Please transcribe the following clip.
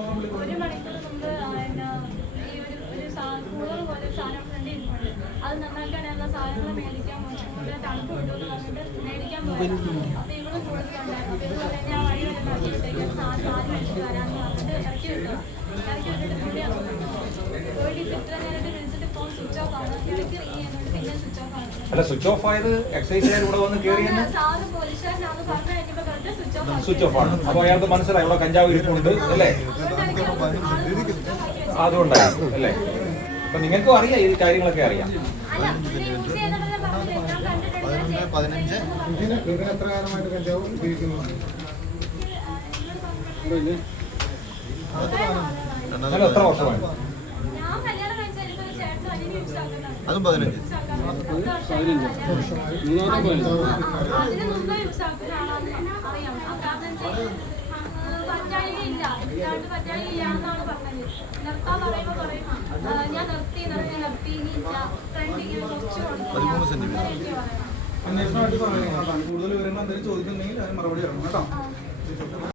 ഒരു മണിക്കൂർ മുമ്പ് ഈ ഒരു കൂളർ പോലെ സാധനം ഫ്രണ്ട് ഇരിപ്പുണ്ട്. അത് നന്നാക്കാനുള്ള സാധനങ്ങൾ മേടിക്കാൻ കൂടുതൽ തണുപ്പ് കിട്ടുമെന്ന് പറഞ്ഞിട്ട് മേടിക്കാൻ പോയത്. അപ്പോൾ ഇവിടെ കൂടുതലുണ്ടായിരുന്നു. അപ്പോൾ ഇവർ തന്നെ ആ വഴി വരെ നടത്തിയിട്ടേക്ക് സാധനം മേടിച്ചിട്ട് വരാമെന്ന് പറഞ്ഞിട്ട് ഇറക്കി വിട്ടു. ഇറക്കി വിട്ടിട്ട് പുള്ളി പോയിട്ട് ഇത്ര നേരത്തെ വിളിച്ചിട്ട് ഫോൺ സ്വിച്ച് ഓഫ് ആണ്. ഇടയ്ക്ക് റിങ് ചെയ്യുന്നുണ്ട്, പിന്നെ സ്വിച്ച് ഓഫ് ആണ്. അല്ല, സ്വിച്ച് ഓഫ് ആയത് എക്സൈസുകാർ ഇവിടെ വന്ന് കയറിയെന്ന് സാറ് പോലീസുകാരനാണെന്ന് പറഞ്ഞു കഴിഞ്ഞപ്പോൾ കറക്റ്റ് സ്വിച്ച് ഓഫ് ആണ്. അപ്പോൾ അയാൾക്ക് മനസ്സിലായി ഇവിടെ കഞ്ചാവ് ഇരിപ്പുണ്ട് അല്ലേ? അതുകൊണ്ടായിരുന്നു അല്ലേ? അപ്പൊ നിങ്ങൾക്കും അറിയാം, ഈ കാര്യങ്ങളൊക്കെ അറിയാം. എത്ര കാലമായിട്ട് കഞ്ചാവ് ഉപയോഗിക്കുന്നു? എത്ര വർഷമായി? അതും 15. അന്വേഷണമായിട്ട് കൂടുതൽ വിവരങ്ങൾ എന്തെങ്കിലും ചോദിക്കുന്നുണ്ടെങ്കിൽ അതിന് മറുപടി ഇറങ്ങും കേട്ടോ.